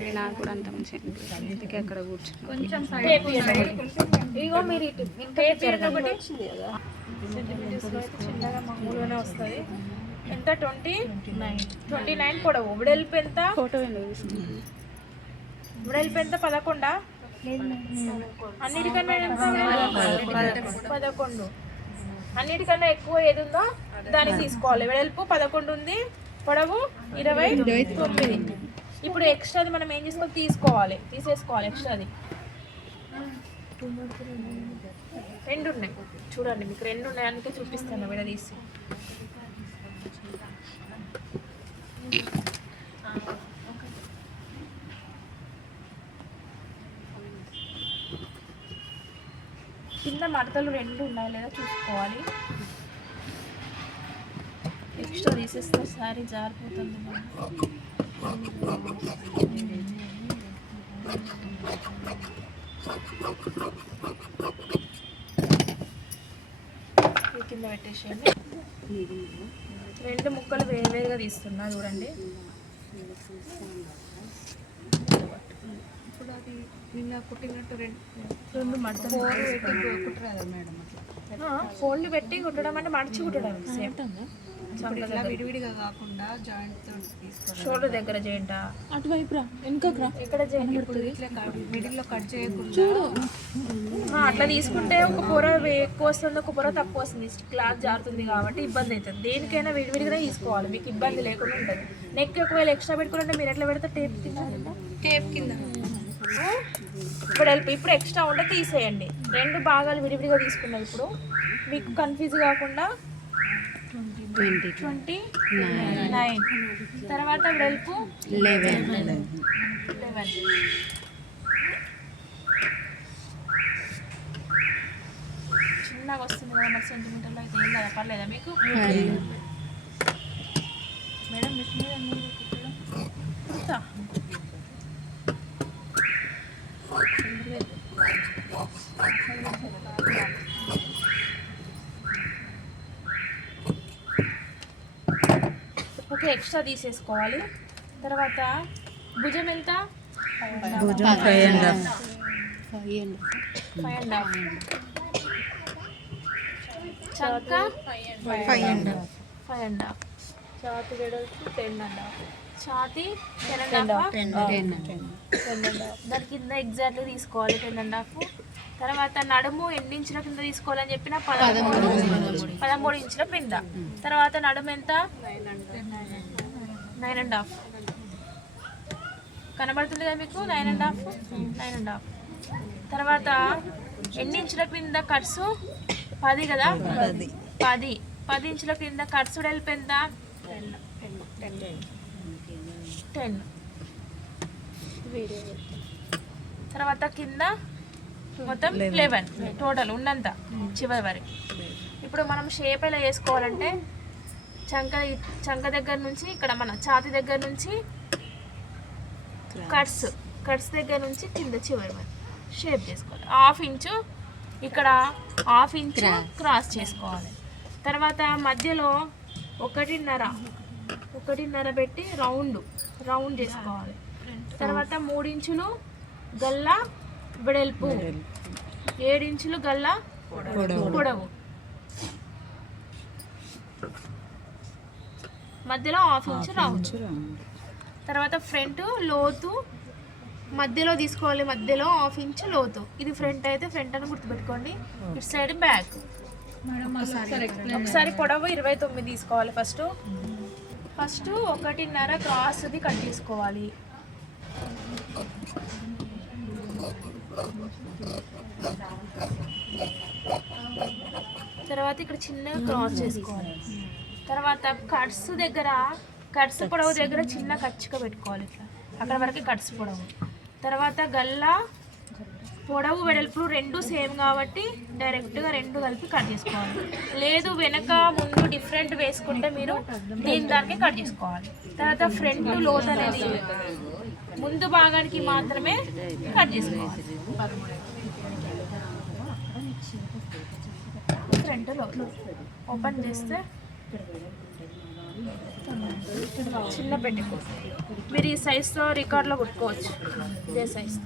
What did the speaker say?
మళ్ళీ నాకు కూడా అంత మంచిగా అందుకే అక్కడ కూర్చున్నాను. కొంచెం ఇగో మీరు ఒకటి చిన్నగా మామూలుగానే వస్తుంది. ఎంత 29 పొడవు. వెడల్పు ఎంత? ఫోటో ఎందుకు తీసుకున్నాను? వెడల్పు ఎంత? 11. అన్నిటికన్నా ఎంత? 11. అన్నిటికన్నా ఎక్కువ ఏది ఉందో దాన్ని తీసుకోవాలి. వెడల్పు 11 ఉంది, పొడవు 29. ఇప్పుడు ఎక్స్ట్రాది మనం ఏం చేసుకోవాలి? తీసేసుకోవాలి. ఎక్స్ట్రాది 2 ఉన్నాయి చూడండి, మీకు 2 ఉన్నాయి అందుకే చూపిస్తాను విడదీసి. కింద మడతలు 2 ఉన్నాయి లేదా చూసుకోవాలి. ఎక్స్ట్రా తీసేస్తే సారీ జారిపోతుంది. కింద పెట్టేసేయండి. 2 ముక్కలు వేరువేరుగా తీస్తున్నా చూడండి. ఇప్పుడు అది నిన్న కుట్టినట్టు 2 మడతలు ఫోల్డ్ పెట్టి కుట్టడం అంటే మడిచి కుట్టడం. సేమ్ విడివిడిగా కాకుండా జాయింట్ షోల్డర్ దగ్గర జాయింట్ అటువైపు రా, వెనుకకు రా. ఇక్కడ జాయింట్ మిడిల్లో కట్ చేయకుండా చూడు అట్లా తీసుకుంటే ఒక పొర ఎక్కువ వస్తుంది, ఒక పొర తక్కువ వస్తుంది. క్లాత్ జారుతుంది కాబట్టి ఇబ్బంది అవుతుంది. దేనికైనా విడివిడిగానే తీసుకోవాలి, మీకు ఇబ్బంది లేకుండా ఉంటుంది. నెక్ ఒకవేళ ఎక్స్ట్రా పెట్టుకుంటే మీరు ఎట్లా పెడితే టేప్ కింద ఇప్పుడు ఎక్స్ట్రా ఉంటే తీసేయండి. 2 భాగాలు విడివిడిగా తీసుకున్నాం. ఇప్పుడు మీకు కన్ఫ్యూజ్ కాకుండా 29. తర్వాత వెడల్పు 11. చిన్నగా వస్తుంది కదా మరి, సెంటీమీటర్లో అయితే ఏం కదా, పర్లేదా మీకు? Madam కుడతా okay. ఎక్స్ట్రా తీసేసుకోవాలి. తర్వాత భుజం ఎంత? 5.5. చంక 5.5. ఛాతి వెడల్పు 10.5. ఛాతి 10.5. దాని కింద ఎగ్జాక్ట్లీ తీసుకోవాలి 10.5. తర్వాత నడుము ఎన్ని ఇంచుల కింద తీసుకోవాలని చెప్పిన 13 ఇంచుల కింద. తర్వాత నడుము ఎంత? 9.5. కనబడుతుంది కదా మీకు? 9.5. తర్వాత ఎన్ని ఇంచుల కింద కట్సు? 10 కదా. 10 ఇంచుల కింద కట్సు వెడల్పు ఎంత? 10. తర్వాత కింద మొత్తం 11 టోటల్ ఉన్నంత చివరి వరకు. ఇప్పుడు మనం షేప్ ఎలా చేసుకోవాలంటే చంక దగ్గర నుంచి ఇక్కడ మన ఛాతి దగ్గర నుంచి కట్స్ దగ్గర నుంచి కింద చివరి వరకు షేప్ చేసుకోవాలి. 1/2 ఇంచు ఇక్కడ 1/2 ఇంచు క్రాస్ చేసుకోవాలి. తర్వాత మధ్యలో 1.5 పెట్టి రౌండ్ చేసుకోవాలి. తర్వాత 3 ఇంచులు గల్లా వెడల్పు, 7 ఇంచులు గల్లా పొడవు, మధ్యలో 1/2 ఇంచు రౌండ్. తర్వాత ఫ్రంట్ లోతు మధ్యలో తీసుకోవాలి, మధ్యలో 1/2 ఇంచు లోతు. ఇది ఫ్రంట్ అయితే ఫ్రంట్ అని గుర్తుపెట్టుకోండి. ఇటు సైడ్ బ్యాక్. ఒకసారి పొడవు 29 తీసుకోవాలి. ఫస్ట్ 1.5 క్రాస్ది కట్ చేసుకోవాలి. తర్వాత ఇక్కడ చిన్నగా క్రాస్ చేసుకోవాలి. తర్వాత కట్స్ పొడవు దగ్గర చిన్న కచ్చిక పెట్టుకోవాలి. ఇట్లా అక్కడ వరకు కట్స్ పొడవు. తర్వాత గల్లా పొడవు వెడల్పులు 2 సేమ్ కాబట్టి డైరెక్ట్గా 2 కలిపి కట్ చేసుకోవాలి. లేదు వెనక ముందు డిఫరెంట్ వేసుకుంటే మీరు దానికి కట్ చేసుకోవాలి. తర్వాత ఫ్రంట్ లోత్ అనేది ముందు భాగానికి మాత్రమే కట్ చేసుకోవాలి. ఫ్రంట్ లోత్ ఓపెన్ చేస్తే చిన్న పెట్టికోట్ మీరు ఈ సైజ్తో రికార్డ్లో కుట్టుకోవచ్చు ఇదే సైజ్